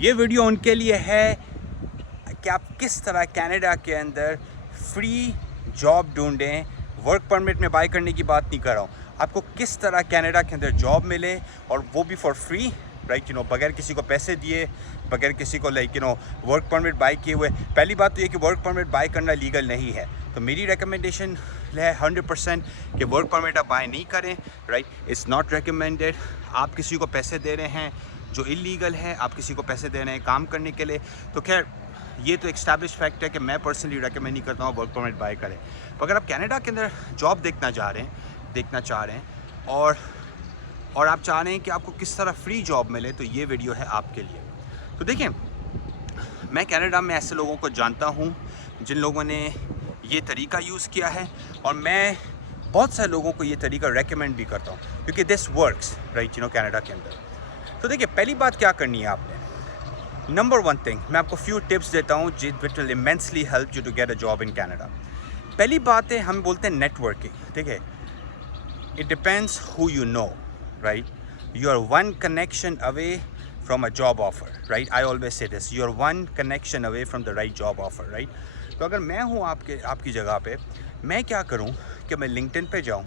ये वीडियो उनके लिए है कि आप किस तरह कनाडा के अंदर फ्री जॉब ढूंढें। वर्क परमिट में बाय करने की बात नहीं कर रहा हूँ, आपको किस तरह कनाडा के अंदर जॉब मिले और वो भी फॉर फ्री, राइट बगैर किसी को पैसे दिए, बगैर किसी को वर्क परमिट बाय किए हुए। पहली बात तो ये कि वर्क परमिट बाय करना लीगल नहीं है, तो मेरी रिकमेंडेशन है 100% कि वर्क परमिट आप बाय नहीं करें, राइट। It's not recommended. आप किसी को पैसे दे रहे हैं जो इलीगल है, आप किसी को पैसे दे रहे हैं काम करने के लिए, तो खैर ये तो एस्टैब्लिश फैक्ट है कि मैं पर्सनली रेकमेंड नहीं करता हूँ वर्क परमिट बाय करें। तो अगर आप कनाडा के अंदर जॉब देखना चाह रहे हैं और आप चाह रहे हैं कि आपको किस तरह फ्री जॉब मिले, तो ये वीडियो है आपके लिए। तो देखिए, मैं कनाडा में ऐसे लोगों को जानता हूँ जिन लोगों ने ये तरीका यूज़ किया है, और मैं बहुत सारे लोगों को ये तरीका रेकमेंड भी करता हूँ क्योंकि दिस वर्क्स, राइट कनाडा के अंदर। तो देखिए, पहली बात क्या करनी है आपने, नंबर वन थिंग, मैं आपको फ्यू टिप्स देता हूँ which will immensely help you to get a job in Canada. पहली बात है, हम बोलते हैं नेटवर्किंग। देखिए, it depends who you know, right. You are one connection away from a job offer, right. I always say this, you are one connection away from the right job offer, right. तो अगर मैं हूँ आपकी जगह पे, मैं क्या करूँ कि मैं लिंक्डइन पे जाऊँ,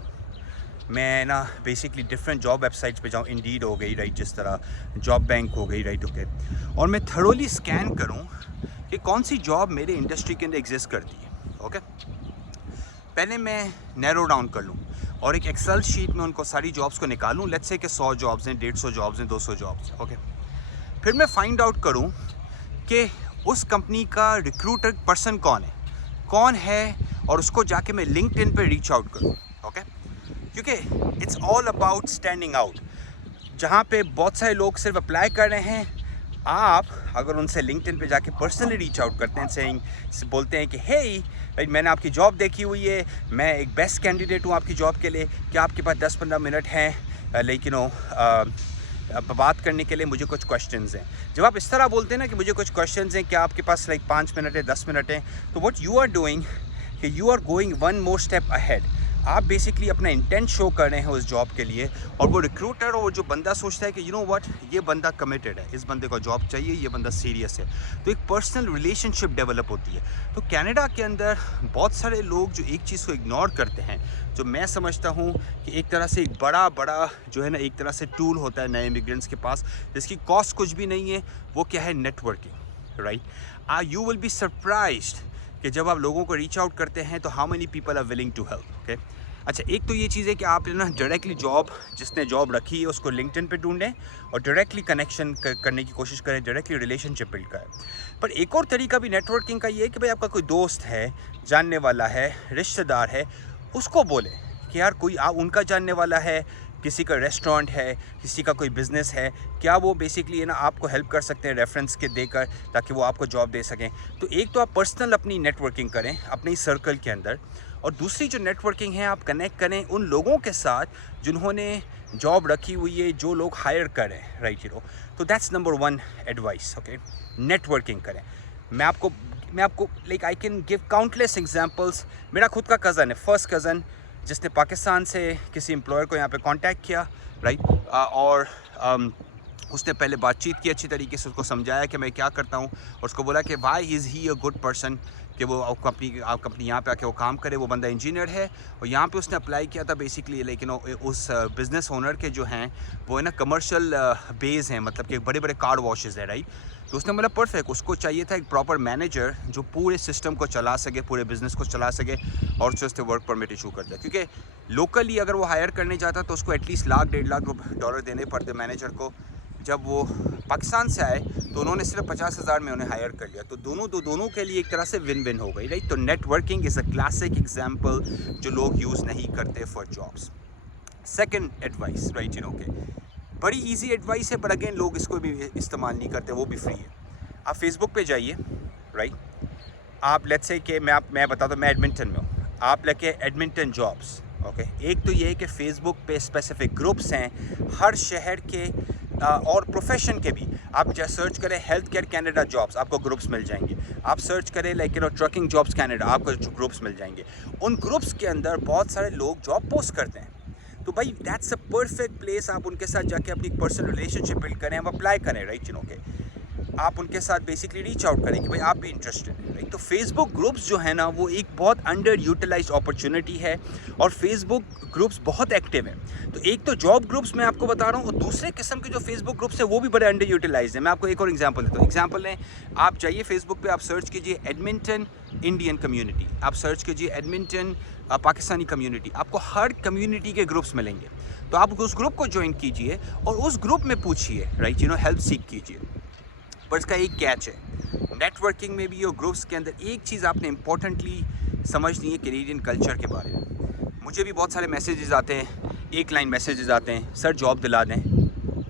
मैं बेसिकली डिफरेंट जॉब वेबसाइट्स पे जाऊँ, इंडीड हो गई, राइट, जिस तरह जॉब बैंक हो गई, राइट, ओके, और मैं थरोली स्कैन करूँ कि कौन सी जॉब मेरे इंडस्ट्री के अंदर एग्जिस्ट करती है, ओके। पहले मैं नैरो डाउन कर लूँ और एक एक्सेल शीट में उनको सारी जॉब्स को निकालूँ। लेट्स से कि 100 जॉब्स हैं, 150 जॉब्स हैं, 200 जॉब्स हैं, ओके। फिर मैं फाइंड आउट करूँ कि उस कंपनी का रिक्रूटर पर्सन कौन है, और उसको जाके मैं लिंक्डइन पे रीच आउट करूँ, ओके। क्योंकि it's all about standing out. जहाँ पे बहुत सारे लोग सिर्फ अप्लाई कर रहे हैं, आप अगर उनसे लिंक्डइन पे जाके पर्सनली रीच आउट करते हैं, बोलते हैं कि हे भाई, मैंने आपकी जॉब देखी हुई है, मैं एक बेस्ट कैंडिडेट हूँ आपकी जॉब के लिए, क्या आपके पास 10-15 मिनट हैं लेकिन बात करने के लिए, मुझे कुछ क्वेश्चंस हैं। जब आप इस तरह बोलते हैं ना कि मुझे कुछ क्वेश्चंस हैं, क्या आपके पास 5 मिनट है, 10 मिनट है, तो व्हाट यू आर डूइंग कि you are going one more step ahead. आप बेसिकली अपना इंटेंट शो कर रहे हैं उस जॉब के लिए, और वो रिक्रूटर और वो जो बंदा सोचता है कि व्हाट, ये बंदा कमिटेड है, इस बंदे को जॉब चाहिए, ये बंदा सीरियस है, तो एक पर्सनल रिलेशनशिप डेवलप होती है। तो कनाडा के अंदर बहुत सारे लोग जो एक चीज़ को इग्नोर करते हैं, जो मैं समझता हूँ कि एक तरह से एक बड़ा जो है ना, एक तरह से टूल होता है नए इमिग्रेंट्स के पास, जिसकी कॉस्ट कुछ भी नहीं है, वो क्या है, networking, right. You will be surprised कि जब आप लोगों को रीच आउट करते हैं तो how many people are willing to help, okay. अच्छा, एक तो ये चीज़ है कि आप डायरेक्टली जॉब, जिसने जॉब रखी है उसको लिंक्डइन पे ढूंढें और डायरेक्टली कनेक्शन करने की कोशिश करें, डायरेक्टली रिलेशनशिप बिल्ड करें। पर एक और तरीका भी नेटवर्किंग का ये है कि भाई आपका कोई दोस्त है, जानने वाला है, रिश्तेदार है, उसको बोले कि यार कोई उनका जानने वाला है, किसी का रेस्टोरेंट है, किसी का कोई बिज़नेस है, क्या वो बेसिकली आपको हेल्प कर सकते हैं रेफरेंस के देकर, ताकि वो आपको जॉब दे सकें। तो एक तो आप पर्सनल अपनी नेटवर्किंग करें अपने ही सर्कल के अंदर, और दूसरी जो नेटवर्किंग है, आप कनेक्ट करें उन लोगों के साथ जिन्होंने जॉब रखी हुई है, जो लोग हायर करें, राइट। तो that's number one advice, okay. Networking करें। मैं आपको I can give countless examples. मेरा खुद का कज़न है, फर्स्ट कज़न, जिसने पाकिस्तान से किसी एम्प्लॉयर को यहाँ पे कांटेक्ट किया, राइट, और उसने पहले बातचीत की अच्छी तरीके से, उसको समझाया कि मैं क्या करता हूँ, और उसको बोला कि why is he a good person, कि वो कंपनी यहाँ पे आके वो काम करे। वो बंदा इंजीनियर है और यहाँ पे उसने अप्लाई किया था बेसिकली, लेकिन उस बिज़नेस ओनर के जो हैं वो है ना कमर्शियल बेस हैं, मतलब कि बड़े बड़े कार वॉशेज़ हैं, राइट। तो उसने बोला परफेक्ट, उसको चाहिए था एक प्रॉपर मैनेजर जो पूरे सिस्टम को चला सके, पूरे बिज़नेस को चला सके, और उससे वर्क परमिट इशू कर दे। क्योंकि लोकली अगर वो हायर करने जाता तो उसको एटलीस्ट $1.5 लाख देने पड़ते मैनेजर को। जब वो पाकिस्तान से आए तो उन्होंने सिर्फ 50,000 में उन्हें हायर कर लिया, तो दोनों के लिए एक तरह से विन विन हो गई, राइट। तो networking is a classic example जो लोग यूज़ नहीं करते for jobs. Second advice, right, okay, बड़ी इजी एडवाइस है, पर अगेन लोग इसको भी इस्तेमाल नहीं करते, वो भी फ्री है। आप फेसबुक पे जाइए, राइट। आप लेट्स से कि मैं बताता हूँ, मैं एडमिंटन में हूँ, आप लेके एडमिंटन जॉब्स, ओके। एक तो ये है कि फेसबुक पे स्पेसिफिक ग्रुप्स हैं हर शहर के और प्रोफेशन के भी। आप जैसे सर्च करें हेल्थ केयर कैनेडा जॉब्स, आपको ग्रुप्स मिल जाएंगे। आप सर्च करें ट्रकिंग जॉब्स कैनेडा, आपको ग्रुप्स मिल जाएंगे। उन ग्रुप्स के अंदर बहुत सारे लोग जॉब पोस्ट करते हैं, तो भाई दैट्स अ परफेक्ट प्लेस, आप उनके साथ जाके अपनी पर्सनल रिलेशनशिप बिल्ड करें, आप अप्लाई करें, राइट, ओके। आप उनके साथ बेसिकली रीच आउट करें कि भाई आप भी इंटरेस्टेड हैं, राइट। तो फेसबुक ग्रुप्स जो है ना वो एक बहुत अंडर यूटिलाइज्ड अपॉर्चुनिटी है और फेसबुक ग्रुप्स बहुत एक्टिव हैं। तो एक तो जॉब ग्रुप्स मैं आपको बता रहा हूँ और दूसरे किस्म के जो फेसबुक ग्रुप्स हैं वो भी बड़े अंडर यूटिलाइज्ड हैं। मैं आपको एक और एग्जांपल देता हूँ। एग्जांपल लें, आप जाइए फेसबुक पे, आप सर्च कीजिए एडमिंटन इंडियन कम्युनिटी, आप सर्च कीजिए एडमिंटन पाकिस्तानी कम्युनिटी, आपको हर कम्युनिटी के ग्रुप्स मिलेंगे। तो आप उस ग्रुप को ज्वाइन कीजिए और उस ग्रुप में पूछिए, राइट, हेल्प सीख कीजिए। पर इसका एक कैच है, नेटवर्किंग में भी और ग्रुप्स के अंदर एक चीज़ आपने इंपॉर्टेंटली समझनी है कैनेडियन कल्चर के बारे में। मुझे भी बहुत सारे मैसेजेस आते हैं, एक लाइन मैसेजेस आते हैं, सर जॉब दिला दें,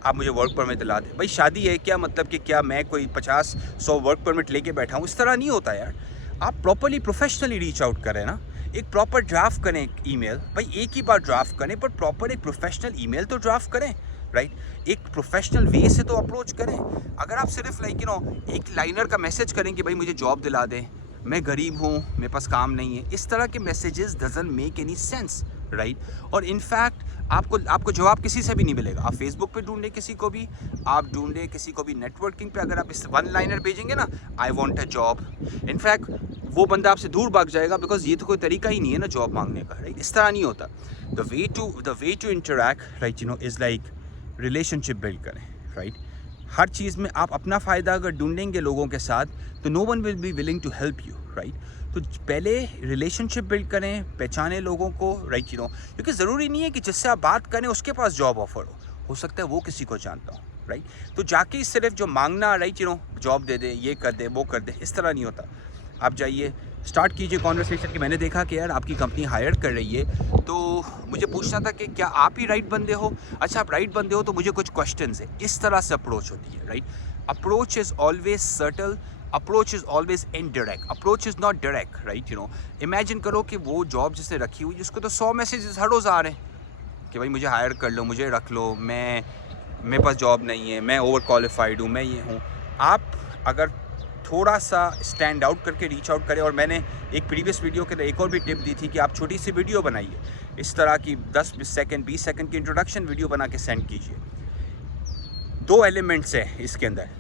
आप मुझे वर्क परमिट दिला दें। भाई शादी है क्या, मतलब कि क्या मैं कोई 50-100 वर्क परमिट लेके बैठा हूँ? इस तरह नहीं होता यार। आप प्रॉपरली प्रोफेशनली रीच आउट करें ना, एक प्रॉपर ड्राफ्ट करें एक ईमेल। भाई एक ही बार ड्राफ्ट करें पर प्रॉपर एक प्रोफेशनल ईमेल तो ड्राफ्ट करें, राइट। एक प्रोफेशनल वे से तो अप्रोच करें। अगर आप सिर्फ एक लाइनर का मैसेज करें कि भाई मुझे जॉब दिला दें, मैं गरीब हूँ, मेरे पास काम नहीं है, इस तरह के messages doesn't make any sense, right. और इनफैक्ट आपको जवाब किसी से भी नहीं मिलेगा। आप फेसबुक पे ढूंढे किसी को भी, आप ढूंढे किसी को भी नेटवर्किंग पे, अगर आप इस वन लाइनर भेजेंगे ना, I want a job, in fact वो बंदा आपसे दूर भाग जाएगा, बिकॉज ये तो कोई तरीका ही नहीं है ना जॉब मांगने का, राइट। इस तरह नहीं होता। The way to interact, right, is like relationship build करें, राइट। हर चीज़ में आप अपना फ़ायदा अगर ढूंढेंगे लोगों के साथ तो no one will be willing to help you, right. तो पहले रिलेशनशिप बिल्ड करें, पहचाने लोगों को, राइट, क्योंकि ज़रूरी नहीं है कि जिससे आप बात करें उसके पास जॉब ऑफर हो सकता है वो किसी को जानता हो, राइट। तो जाके सिर्फ जो मांगना, राइट, जॉब दे दे, ये कर दे, वो कर दे, इस तरह नहीं होता। आप जाइए, स्टार्ट कीजिए कॉन्वर्सेशन कि मैंने देखा कि यार आपकी कंपनी हायर कर रही है, तो मुझे पूछना था कि क्या आप ही राइट बंदे हो? अच्छा आप राइट बंदे हो तो मुझे कुछ क्वेश्चंस है। इस तरह से अप्रोच होती है, right. Approach is always सर्टल, approach is always indirect, approach is not direct, right. Imagine करो कि वो जॉब जिसने रखी हुई, जिसको तो 100 मैसेजेस हर रोज़ आ रहे हैं कि भाई मुझे हायर कर लो, मुझे रख लो, मेरे पास जॉब नहीं है, मैं ओवर क्वालिफाइड हूँ, मैं ये हूँ। आप अगर थोड़ा सा स्टैंड आउट करके रीच आउट करें, और मैंने एक प्रीवियस वीडियो के लिए एक और भी टिप दी थी कि आप छोटी सी वीडियो बनाइए, इस तरह की 10 सेकंड 20 सेकंड की इंट्रोडक्शन वीडियो बना के सेंड कीजिए। 2 एलिमेंट्स हैं इसके अंदर,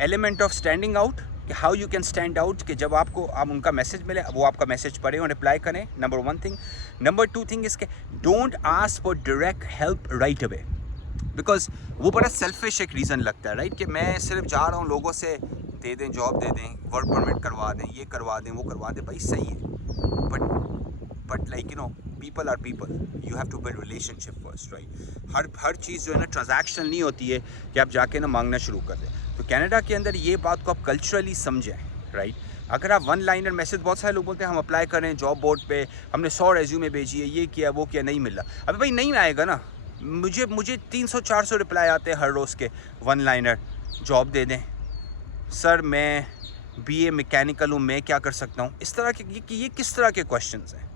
एलिमेंट ऑफ स्टैंडिंग आउट, कि how you can stand out, कि जब आप उनका मैसेज मिले वो आपका मैसेज पढ़ें और रिप्लाई करें, नंबर 1 थिंग। नंबर 2 थिंग इसके, don't ask for direct help right away, because वो बड़ा सेल्फिश एक रीज़न लगता है, राइट, कि मैं सिर्फ जा रहा हूँ लोगों से दे दें, जॉब दे दें, वर्क परमिट करवा दें, ये करवा दें, वो करवा दें। भाई सही है, but like people are people, you have to build relationship first, right. हर चीज़ जो है ना ट्रांजैक्शनल नहीं होती है कि आप जाके ना मांगना शुरू कर दें। तो कनाडा के अंदर ये बात को आप कल्चरली समझें, राइट। अगर आप वन लाइनर मैसेज, बहुत सारे लोग बोलते हैं हम अप्लाई करें जॉब बोर्ड पे, हमने 100 रेज्यूमे भेजी है, ये किया वो किया, नहीं मिल रहा। अबे भाई नहीं आएगा ना, मुझे 300-400 रिप्लाई आते हैं हर रोज़ के, वन लाइनर, जॉब दे दें सर, मैं बीए मैकेनिकल हूँ, मैं क्या कर सकता हूँ, इस तरह के ये किस तरह के क्वेश्चंस हैं?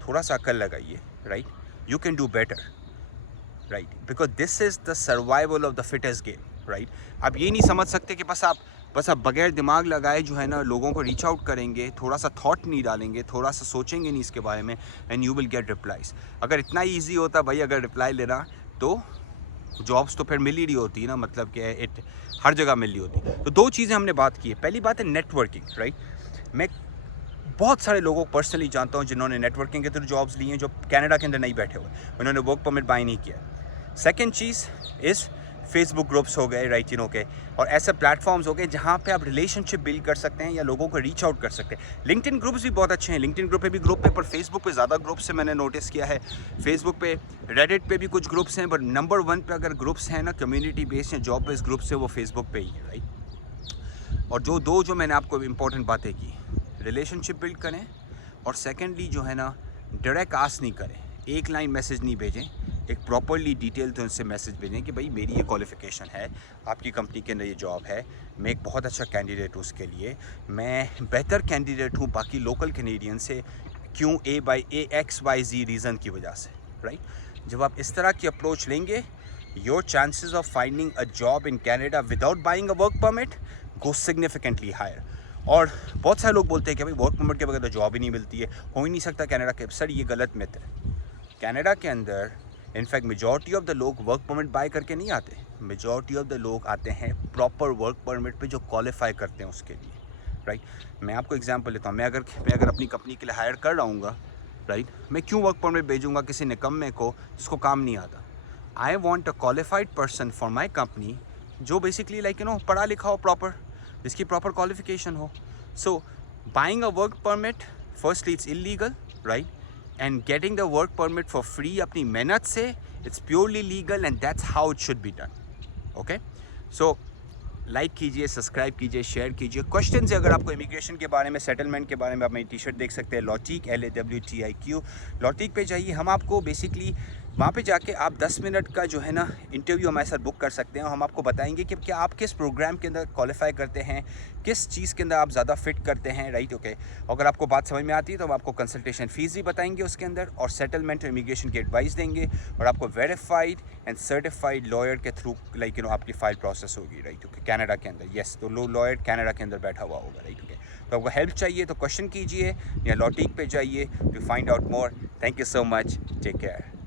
थोड़ा सा अकल लगाइए, right. You can do better, right, because this is the survival of the fittest game, right. आप ये नहीं समझ सकते कि बस आप बगैर दिमाग लगाए जो है ना लोगों को रीच आउट करेंगे, थोड़ा सा थॉट नहीं डालेंगे, थोड़ा सा सोचेंगे नहीं इसके बारे में, and you will get replies. अगर इतना ईजी होता भाई अगर रिप्लाई लेना, तो जॉब्स तो फिर मिल ही रही होती है ना, मतलब कि हर जगह मिल रही होती। तो 2 चीज़ें हमने बात की है। पहली बात है नेटवर्किंग, राइट। मैं बहुत सारे लोगों को पर्सनली जानता हूँ जिन्होंने नेटवर्किंग के थ्रू जॉब्स ली हैं, जो कनाडा के अंदर नहीं बैठे हुए, उन्होंने वर्क परमिट बाय नहीं किया। Second cheese is Facebook groups हो गए, राइट, के और ऐसे प्लेटफॉर्म्स हो गए जहाँ पे आप रिलेशनशिप बिल्ड कर सकते हैं या लोगों को रीच आउट कर सकते हैं। लिंक्डइन ग्रुप्स भी बहुत अच्छे हैं, लिंक्डइन ग्रुप पे भी ग्रुप है, पर फेसबुक पे ज़्यादा ग्रुप्स से मैंने नोटिस किया है। फेसबुक पे, रेडिट पे भी कुछ ग्रुप्स हैं, बट नंबर 1 पे अगर ग्रुप्स हैं ना कम्युनिटी बेस्ड या जॉब बेस्ड ग्रुप्स है, वो फेसबुक पे ही है, राइट। और जो मैंने आपको इंपॉर्टेंट बातें की, रिलेशनशिप बिल्ड करें, और सेकेंडली जो है ना डायरेक्ट आस्क नहीं करें, एक लाइन मैसेज नहीं भेजें, एक प्रॉपरली डिटेल तो उनसे मैसेज भेजें कि भाई मेरी ये क्वालिफ़िकेशन है, आपकी कंपनी के अंदर ये जॉब है, मैं एक बहुत अच्छा कैंडिडेट हूँ उसके लिए, मैं बेहतर कैंडिडेट हूँ बाकी लोकल कैनेडियन से, क्यों XYZ रीज़न की वजह से, राइट। जब आप इस तरह की अप्रोच लेंगे, your chances of finding a job in Canada without buying a work permit go significantly higher. और बहुत सारे लोग बोलते हैं कि भाई वर्क परमिट के बगैर तो जॉब ही नहीं मिलती है, हो ही नहीं सकता कनाडा के। सर ये गलत मिथ है। कनाडा के अंदर इनफैक्ट मेजॉरिटी ऑफ द लोग वर्क परमिट बाय करके नहीं आते, मेजॉरिटी ऑफ द लोग आते हैं प्रॉपर वर्क परमिट पे जो क्वालिफाई करते हैं उसके लिए, राइट। मैं आपको एग्जांपल लेता हूँ, मैं अगर अपनी कंपनी के लिए हायर कर रहा हूँ, राइट, मैं क्यों वर्क परमिट भेजूँगा किसी निकम्मे को जिसको काम नहीं आता। I want a qualified person for my company जो बेसिकली लाइक पढ़ा लिखा हो प्रॉपर, जिसकी प्रॉपर क्वालिफिकेशन हो। So buying a work permit firstly it's illegal, right, and getting the work permit for free अपनी मेहनत से it's purely legal and that's how it should be done. Okay, so like कीजिए, subscribe कीजिए, share कीजिए। Question है अगर आपको immigration के बारे में, सेटलमेंट के बारे में, आप मेरी टी शर्ट देख सकते हैं लॉटिक LAWTIQ, लॉटिक पे जाइए। हम आपको बेसिकली वहाँ पे जाके आप 10 मिनट का जो है ना इंटरव्यू हमारे साथ बुक कर सकते हैं और हम आपको बताएंगे कि क्या आप किस प्रोग्राम के अंदर क्वालिफाई करते हैं, किस चीज़ के अंदर आप ज़्यादा फिट करते हैं, राइट। ओके, अगर आपको बात समझ में आती है तो हम आपको कंसल्टेशन फ़ीस भी बताएंगे उसके अंदर, और सेटलमेंट और इमिग्रेशन की एडवाइस देंगे, और आपको वेरीफाइड एंड सर्टिफाइड लॉयर के थ्रू लाइक आपकी फ़ाइल प्रोसेस होगी, राइट। ओके, कनाडा के अंदर, यस, तो लॉयर कनाडा के अंदर बैठा हुआ होगा, राइट। ओके, तो आपको हेल्प चाहिए तो क्वेश्चन कीजिए या लॉटिक पे जाइए to find out more. Thank you so much, take care.